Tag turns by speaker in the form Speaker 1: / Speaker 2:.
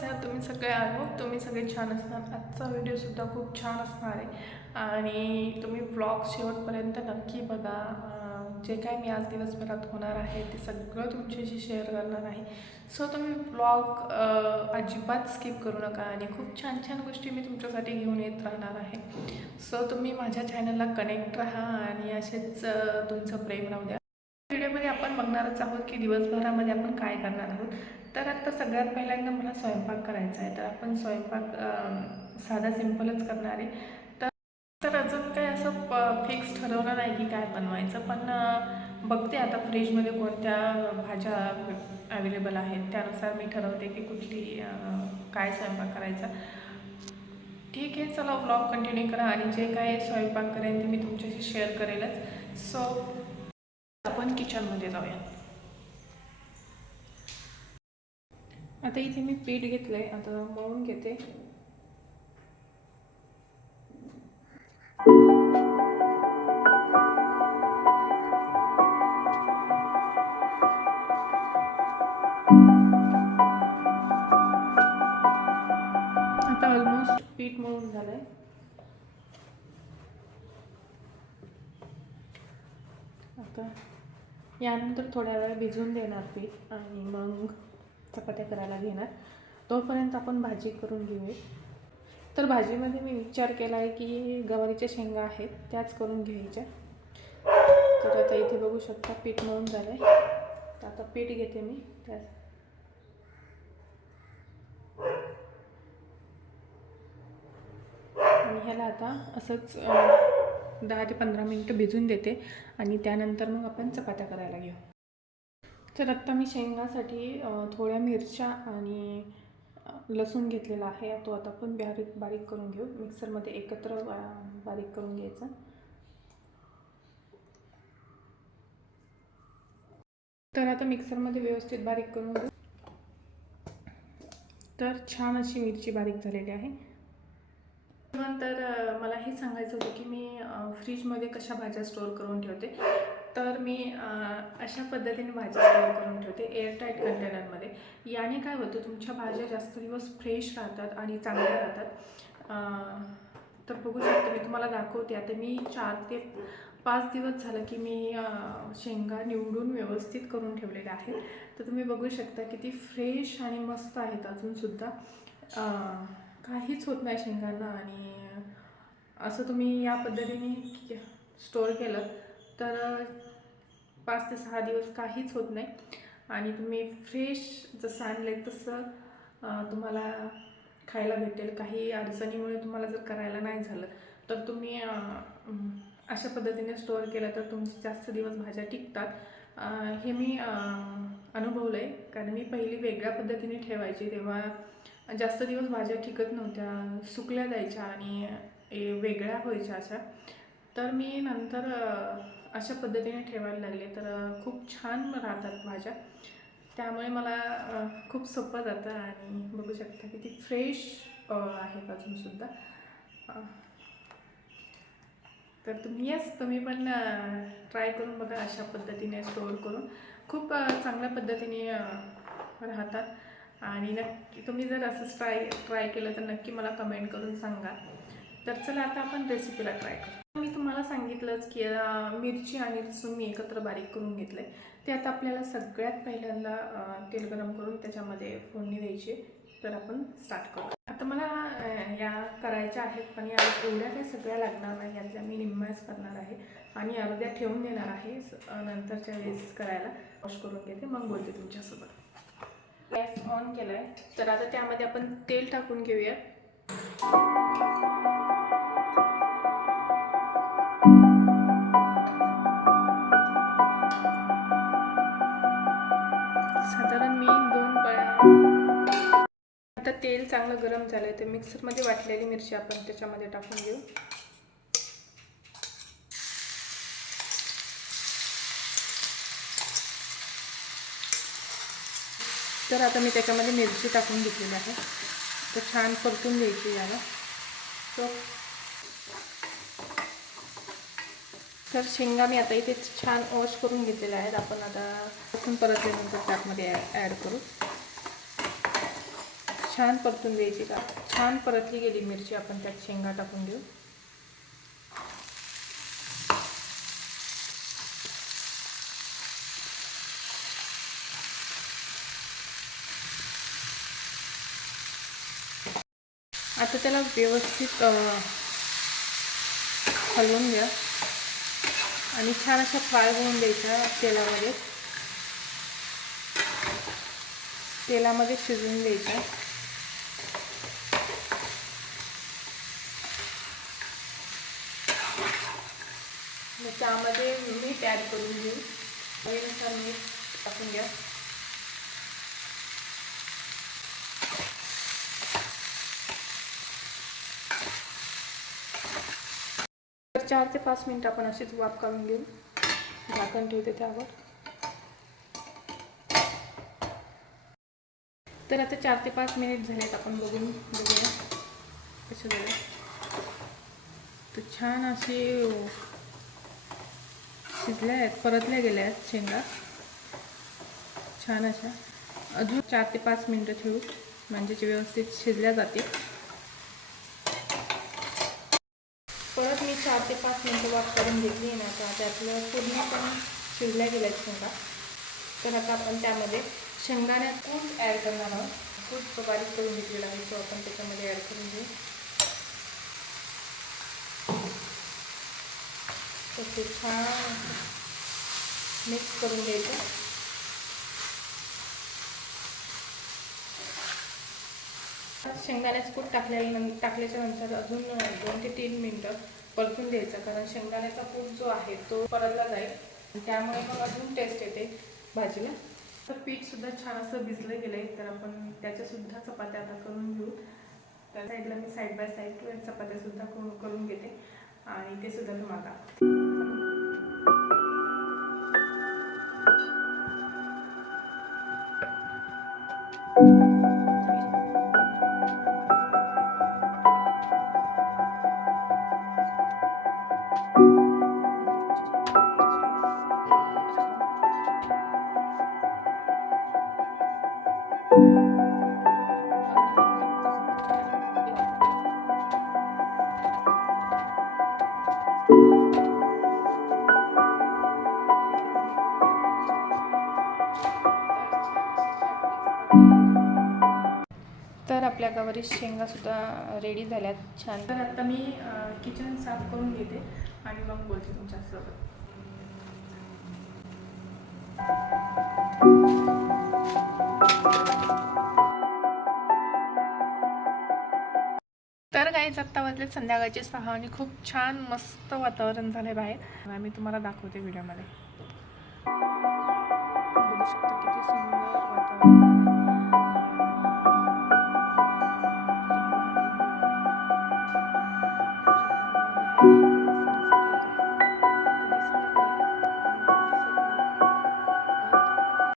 Speaker 1: कसे आहात तुम्ही सगळे आहोत तुम्ही सगळे छान असणार. आजचा व्हिडिओसुद्धा खूप छान असणार आहे. आणि तुम्ही ब्लॉग शेवटपर्यंत नक्की बघा. जे काय मी आज दिवसभरात होणार आहे ते सगळं तुमच्याशी शेअर करणार आहे. सो तुम्ही ब्लॉग अजिबात स्किप करू नका. आणि खूप छान छान गोष्टी मी तुमच्यासाठी घेऊन येत राहणार आहे. सो तुम्ही माझ्या चॅनलला कनेक्ट राहा आणि असेच तुमचं प्रेम राहू द्या. बघणारच आहोत की दिवसभरामध्ये आपण काय करणार आहोत. तर आता सगळ्यात पहिल्यांदा मला स्वयंपाक करायचा आहे. तर आपण स्वयंपाक साधा सिम्पलच करणार. आहे तर तर अजून काही असं प फिक्स ठरवलं नाही की काय बनवायचं. पण बघते आता फ्रीजमध्ये कोणत्या भाज्या अवेलेबल आहेत. त्यानुसार मी ठरवते की कुठली काय स्वयंपाक करायचा. ठीक आहे चला ब्लॉग कंटिन्यू करा. आणि जे काय स्वयंपाक करेन ते मी तुमच्याशी शेअर करेलच. सो आपण किचनमध्ये जाऊया. आता इथे मी पीठ घेतलंय आता मळून घेते. आता ऑलमोस्ट पीठ मळून झालंय. आता यानंतर थोड्या वेळ भिजवून देणार पीठ आणि मग चपात्या करायला घेणार. तोपर्यंत आपण भाजी करून घेऊया. तर भाजीमध्ये मी विचार केला आहे की गवारीच्या शेंगा आहेत त्याच करून घ्यायच्या. तर आता इथे बघू शकता पीठ मळून झालं आहे तर आता पीठ घेते मी. त्या आणि ह्याला आता असंच दहा ते पंधरा मिनटं भिजून देते आणि त्यानंतर मग आपण चपात्या करायला घेऊ. तर आत्ता मी शेंगासाठी थोड्या मिरच्या आणि लसूण घेतलेला आहे. तो आता आपण बारीक बारीक करून घेऊ. मिक्सरमध्ये एकत्र बारीक करून घ्यायचा. तर आता मिक्सरमध्ये व्यवस्थित बारीक करून घेऊ. तर छान अशी मिरची बारीक झालेली आहे. नंतर मला हे सांगायचं होतं की मी फ्रीजमध्ये कशा भाज्या स्टोअर करून ठेवते? तर मी अशा पद्धतीने भाज्या स्टोअर करून ठेवते एअरटाईट कंटेनरमध्ये. याने काय होतं तुमच्या भाज्या जास्त दिवस फ्रेश राहतात आणि चांगल्या राहतात. तर बघू शकते मी तुम्हाला दाखवते. आता मी चार ते पाच दिवस झालं की मी शेंगा निवडून व्यवस्थित करून ठेवलेल्या आहेत. तर तुम्ही बघू शकता किती फ्रेश आणि मस्त आहेत अजूनसुद्धा काहीच होत नाही शेंगांना आणि असं तुम्ही या पद्धतीने स्टोअर केलं तर पाच ते सहा दिवस काहीच होत नाही. आणि तुम्ही फ्रेश जसं आणलं तसं तुम्हाला खायला भेटेल. काही अडचणीमुळे तुम्हाला जर करायला नाही झालं तर तुम्ही अशा पद्धतीने स्टोअर केलं तर तुमची जास्त दिवस भाज्या टिकतात. हे मी अनुभवलं आहे कारण मी पहिली वेगळ्या पद्धतीने ठेवायची तेव्हा जास्त दिवस भाज्या टिकत नव्हत्या सुकल्या जायच्या आणि ए, वेगळ्या व्हायच्या अशा. तर मी नंतर अशा पद्धतीने ठेवायला लागले. तर खूप छान राहतात भाज्या. त्यामुळे मला खूप सोपं जातं आणि बघू शकता की ती फ्रेश आहेत अजूनसुद्धा तर तुम्ही यस तुम्ही पण ट्राय करून बघा अशा पद्धतीने स्टोअर करून. खूप चांगल्या पद्धतीने राहतात. आणि नक्की तुम्ही जर असंच ट्राय ट्राय केलं तर नक्की मला कमेंट करून सांगा. तर चला आता आपण रेसिपीला ट्राय करू. मी तुम्हाला सांगितलंच की मिरची आणि लसूण मी एकत्र बारीक करून घेतलं आहे ते आता आपल्याला सगळ्यात पहिल्यांदा तेल गरम करून त्याच्यामध्ये फोडणी द्यायची. तर आपण स्टार्ट करू आता मला या करायच्या आहेत पण या एवढ्या काही सगळ्या लागणार नाही. यातल्या मी निम्म्याच करणार आहे. आणि अर्ध्या ठेवून देणार आहे नंतरच्या वेळेस करायला. वॉश करून घेते. मग बोलते तुमच्यासोबत. ऑन केला आहे तर आता त्यामध्ये आपण तेल टाकून घेऊया. साधारण मी दोन पळ्या आता तेल चांगलं गरम झालं आहे तर मिक्सरमध्ये वाटलेली मिरची आपण त्याच्यामध्ये टाकून घेऊ. तर आता मी त्याच्यामध्ये मिरची टाकून घेतलेली आहे. तर छान परतून घ्यायची याला. सो तर शेंगा मी आता इथे छान वॉश करून घेतलेल्या आहेत. आपण आता लसूण परतल्यानंतर त्यामध्ये ॲड करू. छान परतून द्यायची का? छान परतली गेली मिरची. आपण त्यात शेंगा टाकून देऊ. आता त्याला व्यवस्थित हलवून घ्या. आणि छान अशा फ्राय होऊन द्यायच्या तेलामध्ये. तेलामध्ये शिजवून द्यायच्या. मग त्यामध्ये मीठ ॲड करून घेऊ. चवीनुसार मीठ टाकून घ्या. चार ते पाच मिनटं आपण अशीच वाफ काढून घेऊ. झाकण ठेवते त्यावर. तर आता चार ते पाच मिनिट झालेत आपण बघून बघूया. कसं झालं? तर छान असे शिजल्या आहेत परतल्या गेल्या आहेत शेंगा. छान अशा. अजून चार ते पाच मिनटं ठेवू. म्हणजे व्यवस्थित शिजल्या जाते परत मी चार ते पाच मिनटं वाफ करून घेतली ना आता त्यातलं पूर्णपणे शिजल्या गेल्या आहेत शेंगा. तर आता आपण त्यामध्ये शेंगाण्यात कूट ॲड करणार आहोत. कूट बारीक करून घेतलेला आहे तो आपण त्याच्यामध्ये ॲड करून घेऊ. तसे छान मिक्स करून घ्यायचं. शेंगदाण्याचं कूट टाकल्यानंतर टाकल्याच्या नंतर अजून दोन ते तीन मिनटं परतून द्यायचा कारण शेंगदाण्याचा पूप जो आहे तो परतला जाईल. त्यामुळे मग अजून टेस्ट येते भाजीला. तर पीठसुद्धा छान असं भिजलं गेलं आहे तर आपण त्याच्यासुद्धा चपात्या आता करून घेऊ. त्या साईडला मी साईड बाय साईड चपात्यासुद्धा करून करून घेते. आणि ते सुद्धा तुम्हाला आपल्या गवारी शेंगासुद्धा रेडी झाल्यात छान. तर आता मी किचन साफ करून घेते आणि मग बोलते तुमच्यासोबत. तर काही आत्ता वाजले संध्याकाळचे सहा आणि खूप छान मस्त वातावरण झालं बाहेर. आम्ही तुम्हाला दाखवते व्हिडिओमध्ये बघू शकता किती सुंदर वातावरण.